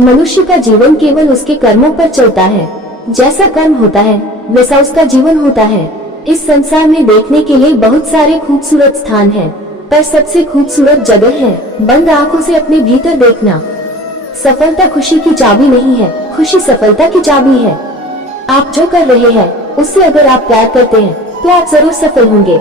मनुष्य का जीवन केवल उसके कर्मों पर चलता है। जैसा कर्म होता है वैसा उसका जीवन होता है। इस संसार में देखने के लिए बहुत सारे खूबसूरत स्थान हैं, पर सबसे खूबसूरत जगह है बंद आंखों से अपने भीतर देखना। सफलता खुशी की चाबी नहीं है, खुशी सफलता की चाबी है। आप जो कर रहे हैं उससे अगर आप प्यार करते हैं तो आप जरूर सफल होंगे।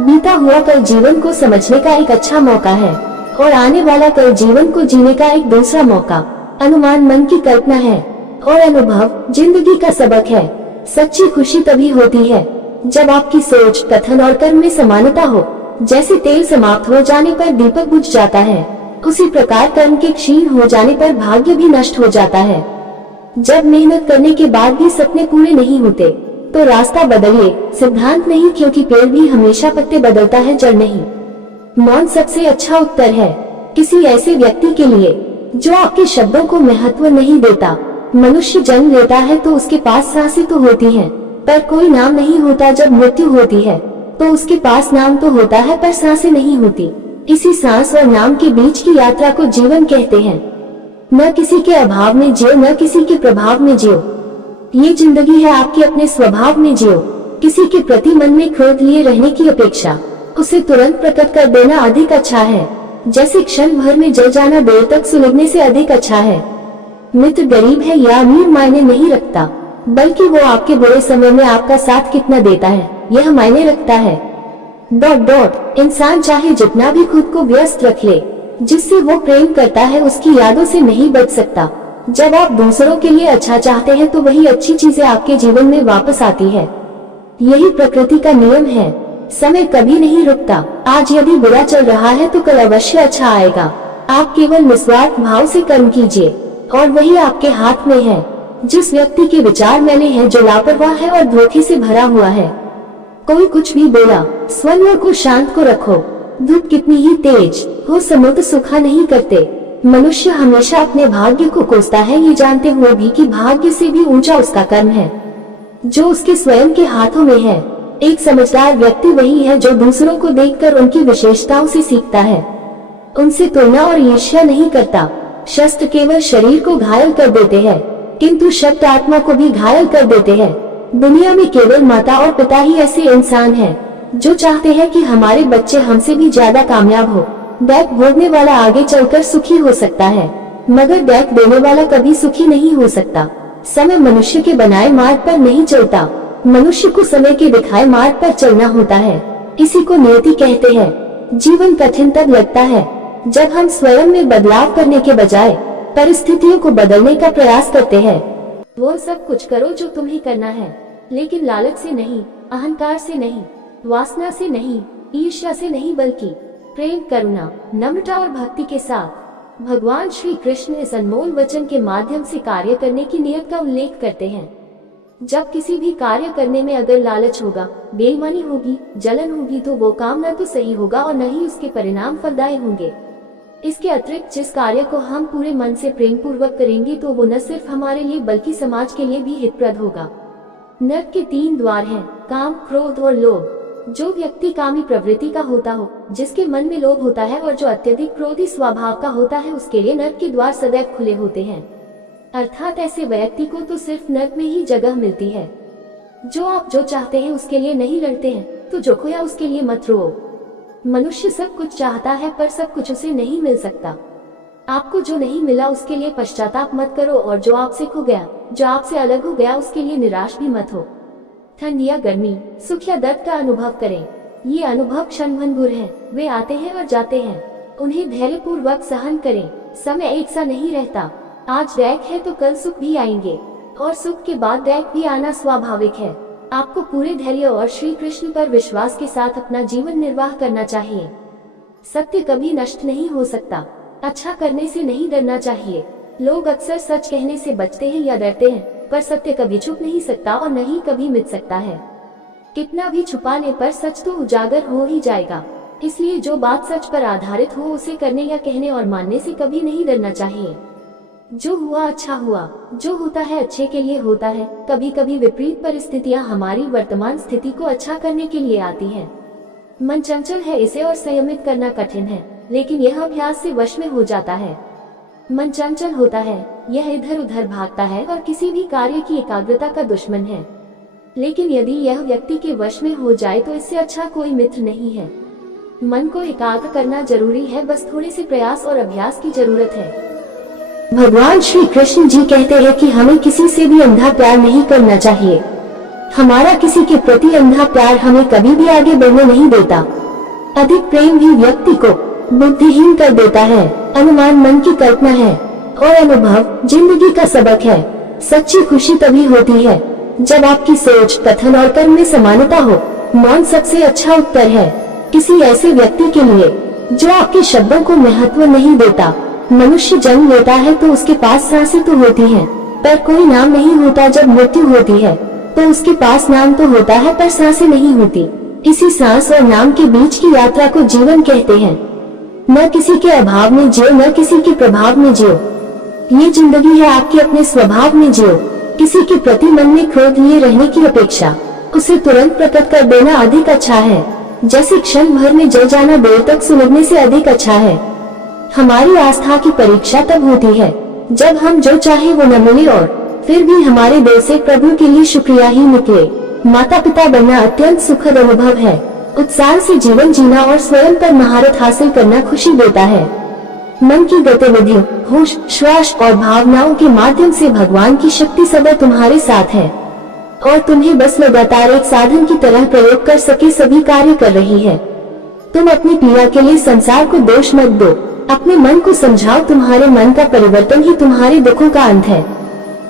बीता हुआ कल जीवन को समझने का एक अच्छा मौका है और आने वाला कल जीवन को जीने का एक दूसरा मौका। अनुमान मन की कल्पना है और अनुभव जिंदगी का सबक है। सच्ची खुशी तभी होती है जब आपकी सोच, कथन और कर्म में समानता हो। जैसे तेल समाप्त हो जाने पर दीपक बुझ जाता है, उसी प्रकार कर्म के क्षीण हो जाने पर भाग्य भी नष्ट हो जाता है। जब मेहनत करने के बाद भी सपने पूरे नहीं होते तो रास्ता बदलिए, सिद्धांत नहीं, क्योंकि पेड़ भी हमेशा पत्ते बदलता है, जड़ नहीं। मौन सबसे अच्छा उत्तर है किसी ऐसे व्यक्ति के लिए जो आपके शब्दों को महत्व नहीं देता। मनुष्य जन्म लेता है तो उसके पास सांसें तो होती हैं, पर कोई नाम नहीं होता। जब मृत्यु होती है तो उसके पास नाम तो होता है पर सांसें नहीं होती। इसी सांस और नाम के बीच की यात्रा को जीवन कहते हैं। न किसी के अभाव में जियो, न किसी के प्रभाव में जियो। ये जिंदगी है आपके अपने स्वभाव में जियो। किसी के प्रति मन में क्रोध लिए रहने की अपेक्षा उसे तुरंत प्रकट कर देना अधिक अच्छा है। जैसे क्षण भर में जल जाना देर तक सुलगने से अधिक अच्छा है। मित्र गरीब है या अमीर मायने नहीं रखता, बल्कि वो आपके बुरे समय में आपका साथ कितना देता है यह मायने रखता है। इंसान चाहे जितना भी खुद को व्यस्त रख ले, जिससे वो प्रेम करता है उसकी यादों से नहीं बच सकता। जब आप दूसरों के लिए अच्छा चाहते हैं तो वही अच्छी चीजें आपके जीवन में वापस आती है। यही प्रकृति का नियम है। समय कभी नहीं रुकता। आज यदि बुरा चल रहा है तो कल अवश्य अच्छा आएगा। आप केवल निस्वार्थ भाव से कर्म कीजिए और वही आपके हाथ में है। जिस व्यक्ति के विचार मैले हैं, जो लापरवाह है और धोखे से भरा हुआ है, कोई कुछ भी बोला, स्वर्ण को शांत को रखो। धूप कितनी ही तेज हो, समुद्र सूखा नहीं करते। मनुष्य हमेशा अपने भाग्य को कोसता है, ये जानते हुए भी कि भाग्य से भी ऊंचा उसका कर्म है जो उसके स्वयं के हाथों में है। एक समझदार व्यक्ति वही है जो दूसरों को देखकर उनकी विशेषताओं से सीखता है, उनसे तुलना और ईर्ष्या नहीं करता। शस्त्र केवल शरीर को घायल कर देते हैं, किंतु शब्द आत्मा को भी घायल कर देते हैं। दुनिया में केवल माता और पिता ही ऐसे इंसान हैं जो चाहते हैं कि हमारे बच्चे हमसे भी ज्यादा कामयाब हो। दैक भोगने वाला आगे चलकर सुखी हो सकता है, मगर दैक देने वाला कभी सुखी नहीं हो सकता। समय मनुष्य के बनाए मार्ग पर नहीं चलता, मनुष्य को समय के दिखाए मार्ग पर चलना होता है। इसी को नियति कहते हैं। जीवन कठिन तब लगता है जब हम स्वयं में बदलाव करने के बजाय परिस्थितियों को बदलने का प्रयास करते हैं। वो सब कुछ करो जो तुम्हें करना है, लेकिन लालच से नहीं, अहंकार से नहीं, वासना से नहीं, ईर्ष्या से नहीं, बल्कि प्रेम, करुणा, नम्रता और भक्ति के साथ। भगवान श्री कृष्ण इस अनमोल वचन के माध्यम से कार्य करने की नियत का उल्लेख करते हैं। जब किसी भी कार्य करने में अगर लालच होगा, बेईमानी होगी, जलन होगी, तो वो काम न तो सही होगा और न ही उसके परिणाम फलदायी होंगे। इसके अतिरिक्त जिस कार्य को हम पूरे मन से प्रेम पूर्वक करेंगे तो वो न सिर्फ हमारे लिए बल्कि समाज के लिए भी हितप्रद होगा। नरक के 3 द्वार हैं, काम, क्रोध और लोभ। जो व्यक्ति कामी प्रवृत्ति का होता हो, जिसके मन में लोभ होता है और जो अत्यधिक क्रोधी स्वभाव का होता है, उसके लिए नरक के द्वार सदैव खुले होते हैं। अर्थात ऐसे व्यक्ति को तो सिर्फ नरक में ही जगह मिलती है। आप जो चाहते हैं उसके लिए नहीं लड़ते हैं तो जो खोया उसके लिए मत रो। मनुष्य सब कुछ चाहता है पर सब कुछ उसे नहीं मिल सकता। आपको जो नहीं मिला उसके लिए पश्चाताप मत करो, और जो आपसे खो गया, जो आपसे अलग हो गया, उसके लिए निराश भी मत हो। ठंड या गर्मी, सुख या दर्द का अनुभव करें। ये अनुभव क्षणभंगुर हैं, वे आते हैं और जाते हैं। उन्हें धैर्य पूर्वक सहन करें। समय एक सा नहीं रहता। आज दैक है तो कल सुख भी आएंगे और सुख के बाद दैक भी आना स्वाभाविक है। आपको पूरे धैर्य और श्री कृष्ण पर विश्वास के साथ अपना जीवन निर्वाह करना चाहिए। सत्य कभी नष्ट नहीं हो सकता। अच्छा करने से नहीं डरना चाहिए। लोग अक्सर सच कहने से बचते हैं या डरते हैं, पर सत्य कभी छुप नहीं सकता और नहीं कभी मिट सकता है। कितना भी छुपाने पर सच तो उजागर हो ही जाएगा। इसलिए जो बात सच पर आधारित हो उसे करने या कहने और मानने से कभी नहीं डरना चाहिए। जो हुआ अच्छा हुआ, जो होता है अच्छे के लिए होता है। कभी कभी विपरीत परिस्थितियां हमारी वर्तमान स्थिति को अच्छा करने के लिए आती हैं। मन चंचल है, इसे और संयमित करना कठिन है, लेकिन यह अभ्यास से वश में हो जाता है। मन चंचल होता है, यह इधर उधर भागता है और किसी भी कार्य की एकाग्रता का दुश्मन है। लेकिन यदि यह व्यक्ति के वश में हो जाए तो इससे अच्छा कोई मित्र नहीं है। मन को एकाग्र करना जरूरी है, बस थोड़े से प्रयास और अभ्यास की जरूरत है। भगवान श्री कृष्ण जी कहते हैं कि हमें किसी से भी अंधा प्यार नहीं करना चाहिए। हमारा किसी के प्रति अंधा प्यार हमें कभी भी आगे बढ़ने नहीं देता। अधिक प्रेम भी व्यक्ति को बुद्धिहीन कर देता है। अनुमान मन की कल्पना है और अनुभव जिंदगी का सबक है। सच्ची खुशी तभी होती है जब आपकी सोच, कथन और कर्म में समानता हो। मौन सबसे अच्छा उत्तर है किसी ऐसे व्यक्ति के लिए जो आपके शब्दों को महत्व नहीं देता। मनुष्य जन्म लेता है तो उसके पास सांसें तो होती हैं, पर कोई नाम नहीं होता। जब मृत्यु होती है तो उसके पास नाम तो होता है पर सांसें नहीं होती। इसी सांस और नाम के बीच की यात्रा को जीवन कहते हैं। न किसी के अभाव में जियो, न किसी के प्रभाव में जियो। ये जिंदगी है, आपके अपने स्वभाव में जियो। किसी के प्रति मन में क्रोध लिए रहने की अपेक्षा उसे तुरंत प्रकट कर देना अधिक अच्छा है। जैसे क्षण भर में जल जाना देर तक सुलगने से अधिक अच्छा है। हमारी आस्था की परीक्षा तब होती है जब हम जो चाहे वो न मिले और फिर भी हमारे दिल से प्रभु के लिए शुक्रिया ही निकले। माता पिता बनना अत्यंत सुखद अनुभव है। उत्साह से जीवन जीना और स्वयं पर महारत हासिल करना खुशी देता है। मन की गतिविधियों, होश, श्वास और भावनाओं के माध्यम से भगवान की शक्ति सदा तुम्हारे साथ है और तुम्हें बस लगातार एक साधन की तरह प्रयोग कर सके सभी कार्य कर रही है। तुम अपनी पीड़ा के लिए संसार को दोष मत दो, अपने मन को समझाओ। तुम्हारे मन का परिवर्तन ही तुम्हारे दुखों का अंत है।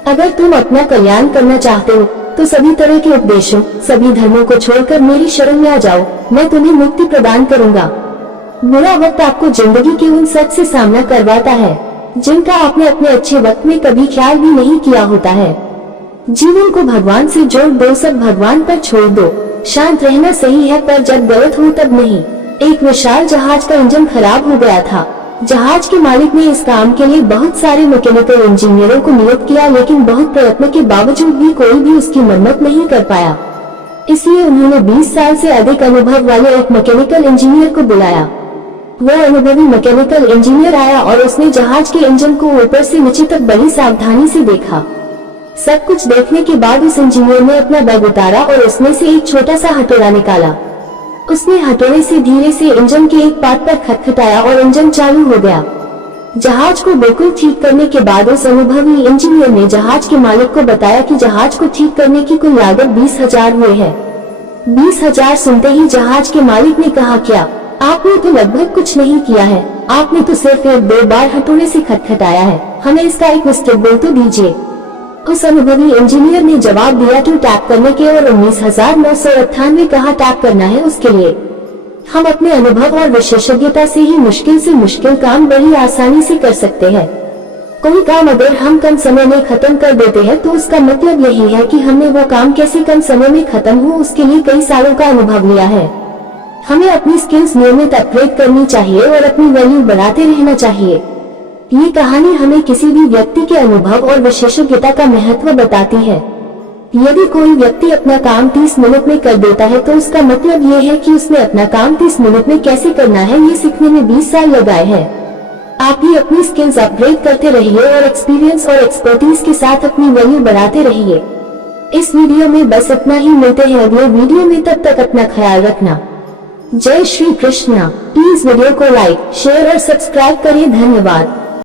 अगर तुम अपना कल्याण करना चाहते हो तो सभी तरह के उपदेशों, सभी धर्मों को छोड़कर मेरी शरण में आ जाओ, मैं तुम्हें मुक्ति प्रदान करूंगा। बुरा वक्त आपको जिंदगी के उन सच से सामना करवाता है जिनका आपने अपने अच्छे वक्त में कभी ख्याल भी नहीं किया होता है। जीवन को भगवान से जोड़ दो, सब भगवान पर छोड़ दो। शांत रहना सही है पर जब गलत हो तब नहीं। एक विशाल जहाज का इंजन खराब हो गया था। जहाज के मालिक ने इस काम के लिए बहुत सारे मैकेनिकल इंजीनियरों को नियुक्त किया, लेकिन बहुत प्रयत्न के बावजूद भी कोई भी उसकी मरम्मत नहीं कर पाया। इसलिए उन्होंने 20 साल से अधिक अनुभव वाले एक मैकेनिकल इंजीनियर को बुलाया। वह अनुभवी मैकेनिकल इंजीनियर आया और उसने जहाज के इंजन को ऊपर से नीचे तक बड़ी सावधानी से देखा। सब कुछ देखने के बाद उस इंजीनियर ने अपना बैग उतारा और उसमें से एक छोटा सा हथौड़ा निकाला। उसने हथौड़े से धीरे से इंजन के एक पार्ट पर खटखटाया और इंजन चालू हो गया। जहाज को बिल्कुल ठीक करने के बाद उस अनुभवी इंजीनियर ने जहाज के मालिक को बताया कि जहाज को ठीक करने की कुल लागत 20,000 हुए है। 20,000 सुनते ही जहाज के मालिक ने कहा, क्या आपने तो लगभग कुछ नहीं किया है, आपने तो सिर्फ 1-2 बार हथौड़े से खटखटाया है, हमें इसका एक विस्तृत बिल तो दीजिए। उस अनुभवी इंजीनियर ने जवाब दिया कि टैप करने के और 19,998 कहा टैप करना है उसके लिए। हम अपने अनुभव और विशेषज्ञता से ही मुश्किल से मुश्किल काम बड़ी आसानी से कर सकते हैं। कोई काम अगर हम कम समय में खत्म कर देते हैं तो उसका मतलब यही है कि हमने वो काम कैसे कम समय में खत्म हो उसके लिए कई सालों का अनुभव लिया है। हमें अपनी स्किल्स नियमित अपग्रेड करनी चाहिए और अपनी वैल्यू बढ़ाते रहना चाहिए। ये कहानी हमें किसी भी व्यक्ति के अनुभव और विशेषज्ञता का महत्व बताती है। यदि कोई व्यक्ति अपना काम 30 मिनट में कर देता है तो उसका मतलब ये है कि उसने अपना काम 30 मिनट में कैसे करना है ये सीखने में 20 साल लगाए हैं। आप भी अपनी स्किल्स अपग्रेड करते रहिए और एक्सपीरियंस और एक्सपर्टीज के साथ अपनी वैल्यू बढ़ाते रहिए। इस वीडियो में बस इतना ही, मिलते हैं अगले वीडियो में, तब तक अपना ख्याल रखना। जय श्री कृष्णा। प्लीज वीडियो को लाइक, शेयर और सब्सक्राइब करें। धन्यवाद।